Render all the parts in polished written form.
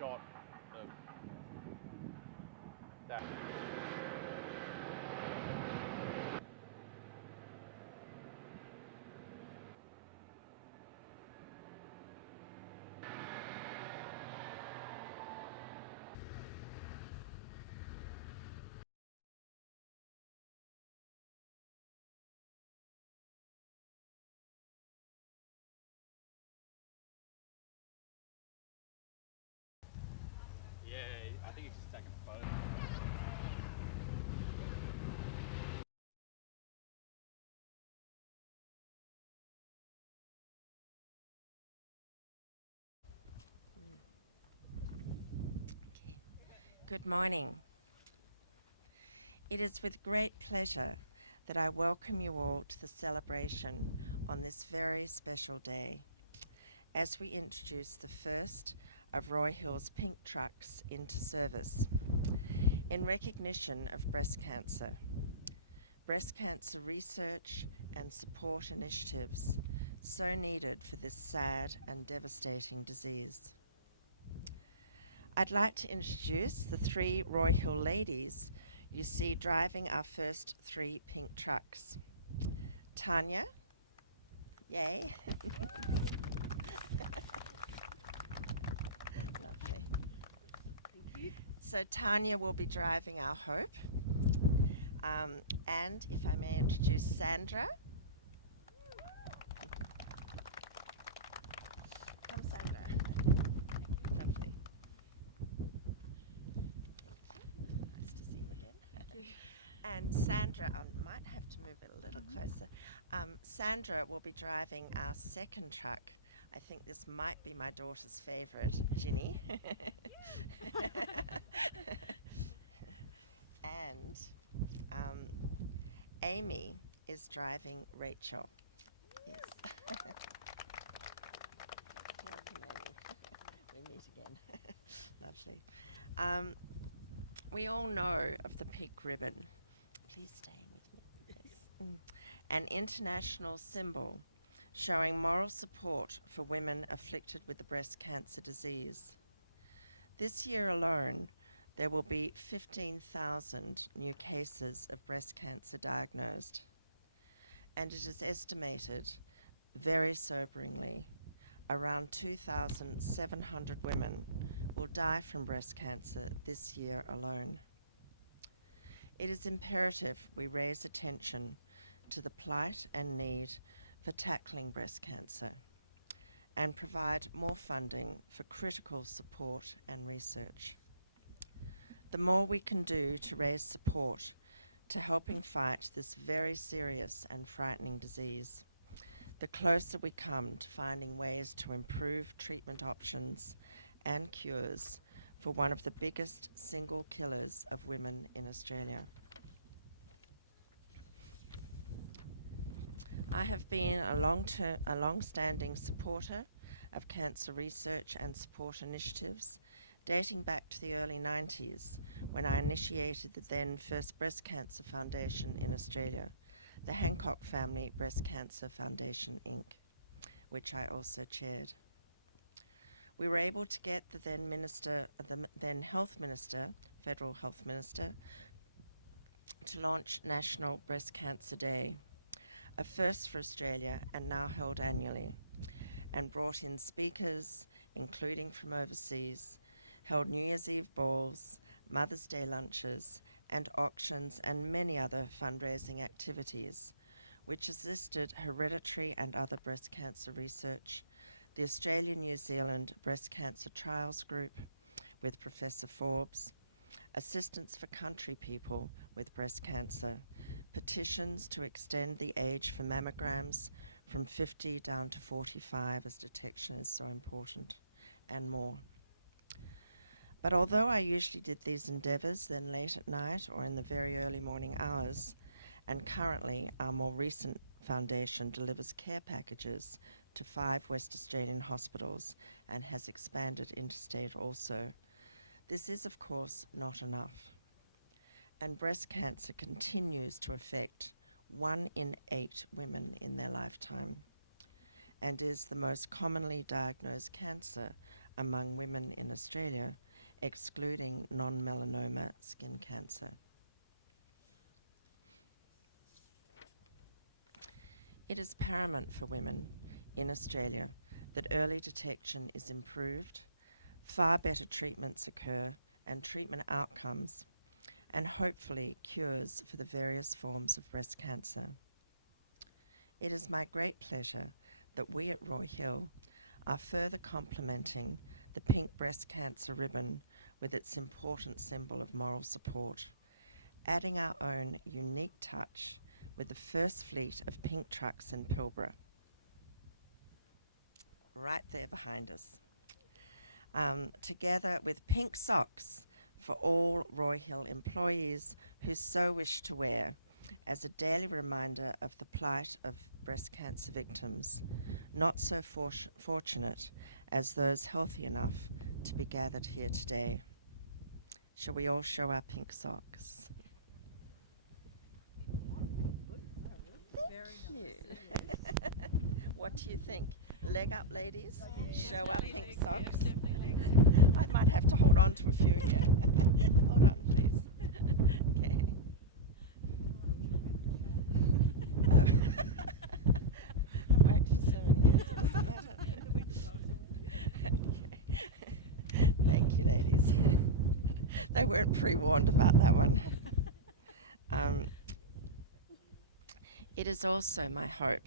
shot of that. Yeah, I think he's just taking a photo. Good morning. It is with great pleasure that I welcome you all to the celebration on this very special day as we introduce the first of Roy Hill's pink trucks into service in recognition of breast cancer research and support initiatives so needed for this sad and devastating disease. I'd like to introduce the three Roy Hill ladies you see driving our first three pink trucks. Tanya, yay. Thank you. So Tanya will be driving our Hope. And if I may introduce Sandra. Come, Sandra. Lovely. Nice to see you again. And Sandra, I might have to move it a little closer. Sandra will be driving our second truck. I think this might be my daughter's favourite, Ginny. And Amy is driving Rachel. Yes. We meet again. Lovely. We all know of the pink ribbon. Please stay with me. Yes. An international symbol showing moral support for women afflicted with the breast cancer disease. This year alone, there will be 15,000 new cases of breast cancer diagnosed. And it is estimated, very soberingly, around 2,700 women will die from breast cancer this year alone. It is imperative we raise attention to the plight and need for tackling breast cancer and provide more funding for critical support and research. The more we can do to raise support to helping fight this very serious and frightening disease, the closer we come to finding ways to improve treatment options and cures for one of the biggest single killers of women in Australia. I have been a long-standing supporter of cancer research and support initiatives dating back to the early 90s when I initiated the then first breast cancer foundation in Australia, the Hancock Family Breast Cancer Foundation, Inc., which I also chaired. We were able to get the then Health Minister, Federal Health Minister, to launch National Breast Cancer Day, a first for Australia and now held annually, and brought in speakers, including from overseas, held New Year's Eve balls, Mother's Day lunches, and auctions, and many other fundraising activities, which assisted hereditary and other breast cancer research, the Australian-New Zealand Breast Cancer Trials Group with Professor Forbes, assistance for country people with breast cancer, petitions to extend the age for mammograms from 50 down to 45 as detection is so important, and more. But although I usually did these endeavours then late at night or in the very early morning hours, and currently our more recent foundation delivers care packages to 5 West Australian hospitals and has expanded interstate also, this is of course not enough. And breast cancer continues to affect 1 in 8 women in their lifetime and is the most commonly diagnosed cancer among women in Australia, excluding non-melanoma skin cancer. It is paramount for women in Australia that early detection is improved, far better treatments occur, and treatment outcomes, and hopefully cures for the various forms of breast cancer. It is my great pleasure that we at Roy Hill are further complementing the pink breast cancer ribbon with its important symbol of moral support, adding our own unique touch with the first fleet of pink trucks in Pilbara, right there behind us, together with pink socks for all Roy Hill employees who so wish to wear, as a daily reminder of the plight of breast cancer victims, not so fortunate as those healthy enough to be gathered here today. Shall we all show our pink socks? Very nice. What do you think? Leg up, ladies. Show our pink Definitely socks. legs. I might have to hold on to a few here. Hold on, please. Okay. Right, so thank you, ladies. They weren't pre-warned about that one. It is also my hope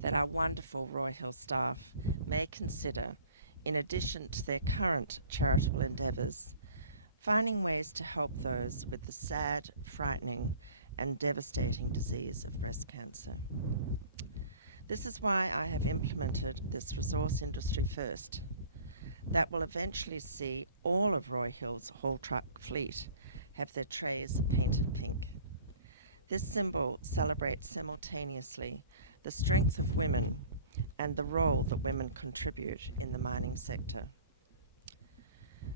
that our wonderful Roy Hill staff may consider, in addition to their current charitable endeavours, finding ways to help those with the sad, frightening and devastating disease of breast cancer. This is why I have implemented this resource industry first that will eventually see all of Roy Hill's whole truck fleet have their trays painted pink. This symbol celebrates simultaneously the strength of women and the role that women contribute in the mining sector.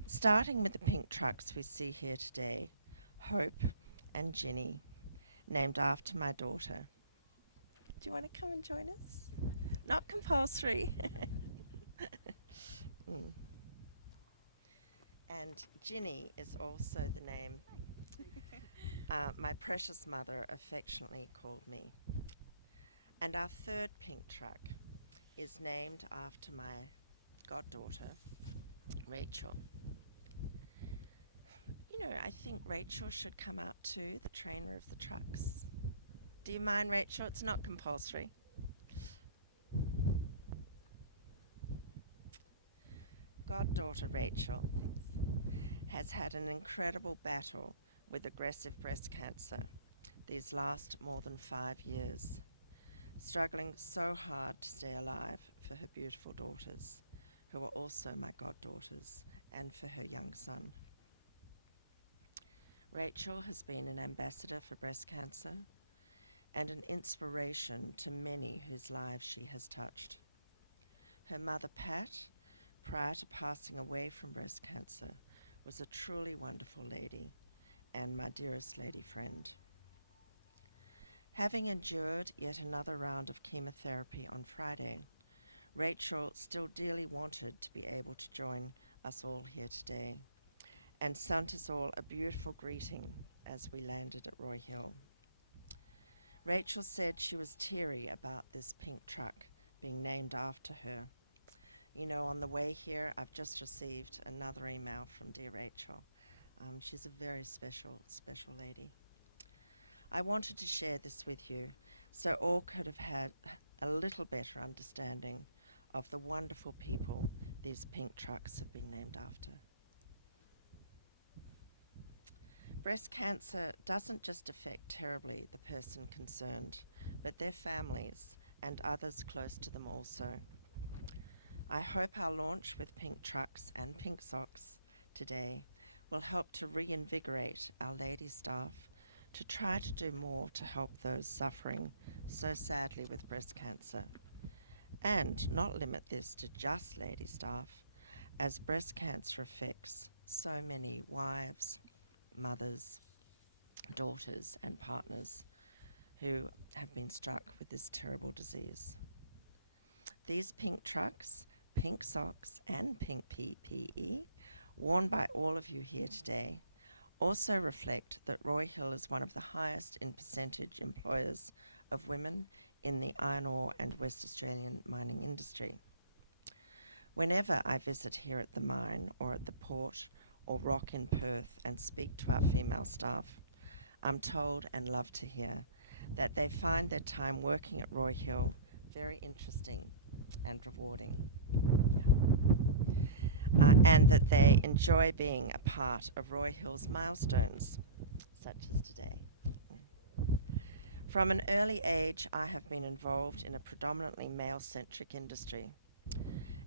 Starting with the pink trucks we see here today, Hope and Ginny, named after my daughter. Do you want to come and join us? Not compulsory. And Ginny is also the name my precious mother affectionately called me. And our third pink truck is named after my goddaughter, Rachel. You know, I think Rachel should come up too, the trainer of the trucks. Do you mind, Rachel? It's not compulsory. Goddaughter Rachel has had an incredible battle with aggressive breast cancer these last more than 5 years, struggling so hard to stay alive for her beautiful daughters, who are also my goddaughters, and for her young son. Rachel has been an ambassador for breast cancer and an inspiration to many whose lives she has touched. Her mother, Pat, prior to passing away from breast cancer, was a truly wonderful lady and my dearest lady friend. Having endured yet another round of chemotherapy on Friday, Rachel still dearly wanted to be able to join us all here today and sent us all a beautiful greeting as we landed at Roy Hill. Rachel said she was teary about this pink truck being named after her. You know, on the way here, I've just received another email from dear Rachel. She's a very special, special lady. I wanted to share this with you so all could have had a little better understanding of the wonderful people these pink trucks have been named after. Breast cancer doesn't just affect terribly the person concerned, but their families and others close to them also. I hope our launch with pink trucks and pink socks today will help to reinvigorate our lady staff to try to do more to help those suffering so sadly with breast cancer, and not limit this to just lady staff, as breast cancer affects so many wives, mothers, daughters and partners who have been struck with this terrible disease. These pink trucks pink socks and pink PPE worn by all of you here today also reflect that Roy Hill is one of the highest in percentage employers of women in the iron ore and West Australian mining industry. Whenever I visit here at the mine or at the port or Rock in Perth and speak to our female staff, I'm told and love to hear that they find their time working at Roy Hill very interesting and rewarding, and that they enjoy being a part of Roy Hill's milestones, such as today. From an early age, I have been involved in a predominantly male-centric industry,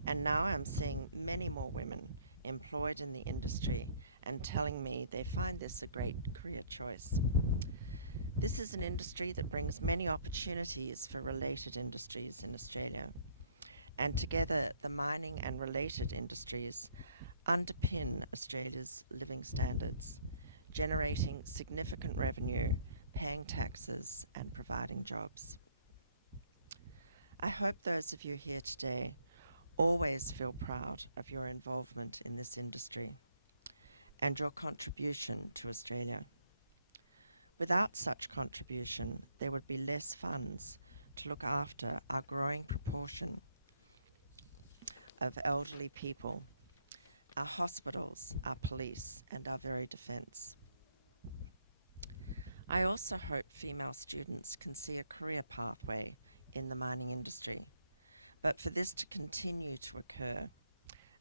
and now I'm seeing many more women employed in the industry and telling me they find this a great career choice. This is an industry that brings many opportunities for related industries in Australia, and together the mining and related industries underpin Australia's living standards, generating significant revenue, paying taxes and providing jobs. I hope those of you here today always feel proud of your involvement in this industry and your contribution to Australia. Without such contribution, there would be less funds to look after our growing proportion of elderly people, our hospitals, our police, and our very defence. I also hope female students can see a career pathway in the mining industry. But for this to continue to occur,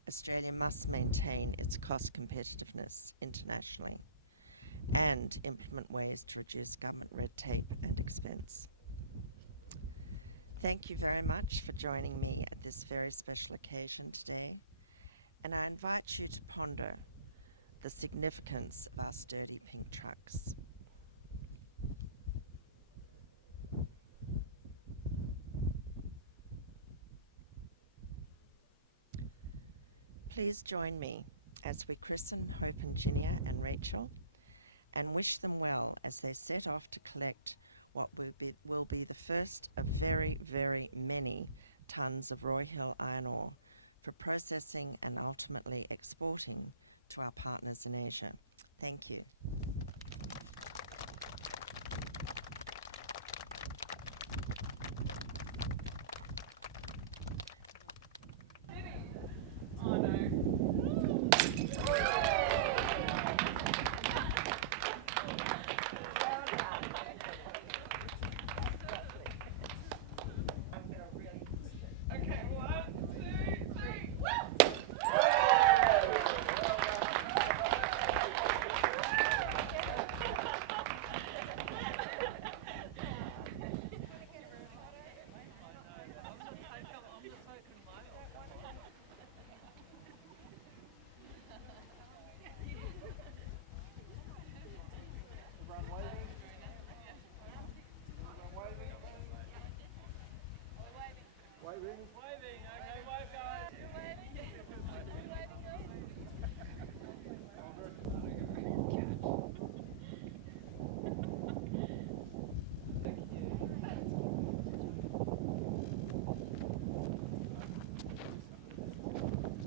Australia must maintain its cost competitiveness internationally and implement ways to reduce government red tape and expense. Thank you very much for joining me at this very special occasion today, and I invite you to ponder the significance of our sturdy pink trucks. Please join me as we christen Hope and Ginia and Rachel and wish them well as they set off to collect what will be the first of very, very many tonnes of Roy Hill iron ore for processing and ultimately exporting to our partners in Asia. Thank you.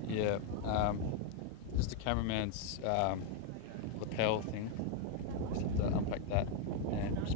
Yeah, just the cameraman's lapel thing. Just have to unpack that and just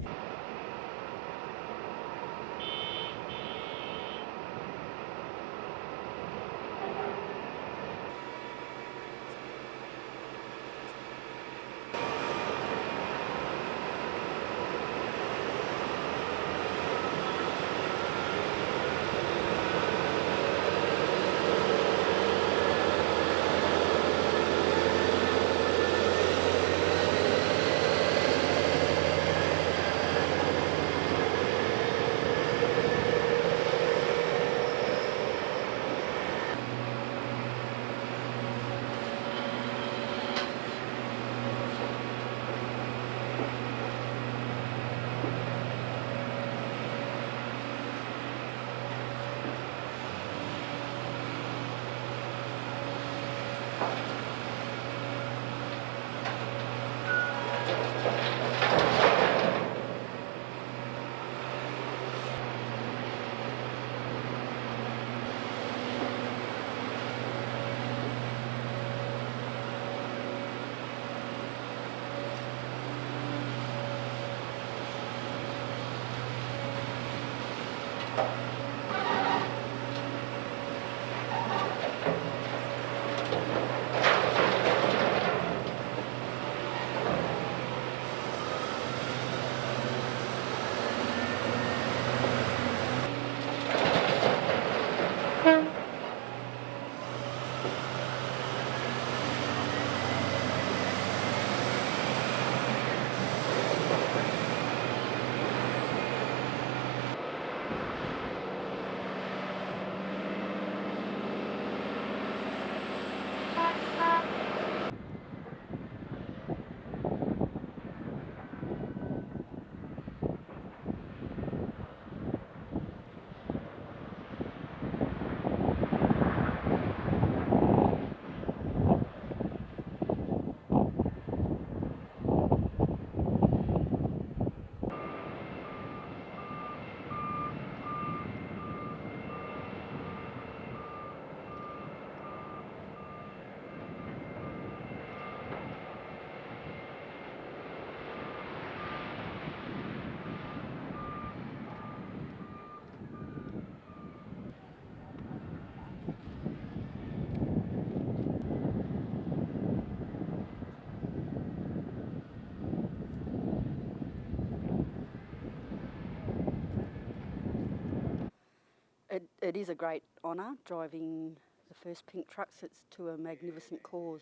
it is a great honour driving the first pink trucks. It's to a magnificent cause.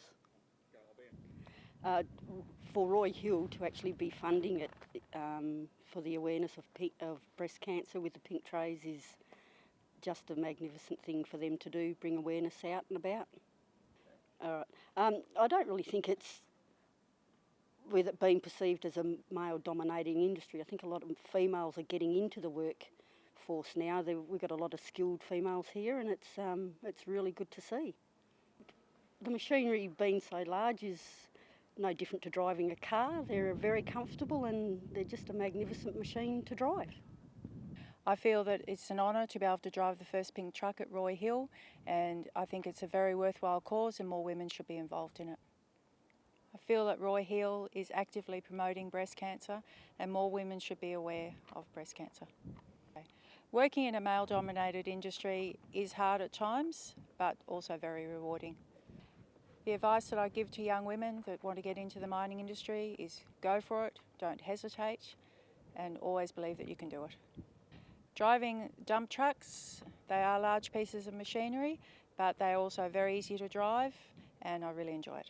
For Roy Hill to actually be funding it for the awareness of breast cancer with the pink trays is just a magnificent thing for them to do, bring awareness out and about. All right. I don't really think it's with it being perceived as a male-dominating industry. I think a lot of females are getting into the workforce now. We've got a lot of skilled females here, and it's really good to see. The machinery being so large is no different to driving a car. They're very comfortable and they're just a magnificent machine to drive. I feel that it's an honour to be able to drive the first pink truck at Roy Hill, and I think it's a very worthwhile cause and more women should be involved in it. I feel that Roy Hill is actively promoting breast cancer and more women should be aware of breast cancer. Working in a male-dominated industry is hard at times, but also very rewarding. The advice that I give to young women that want to get into the mining industry is go for it, don't hesitate, and always believe that you can do it. Driving dump trucks, they are large pieces of machinery, but they're also very easy to drive, and I really enjoy it.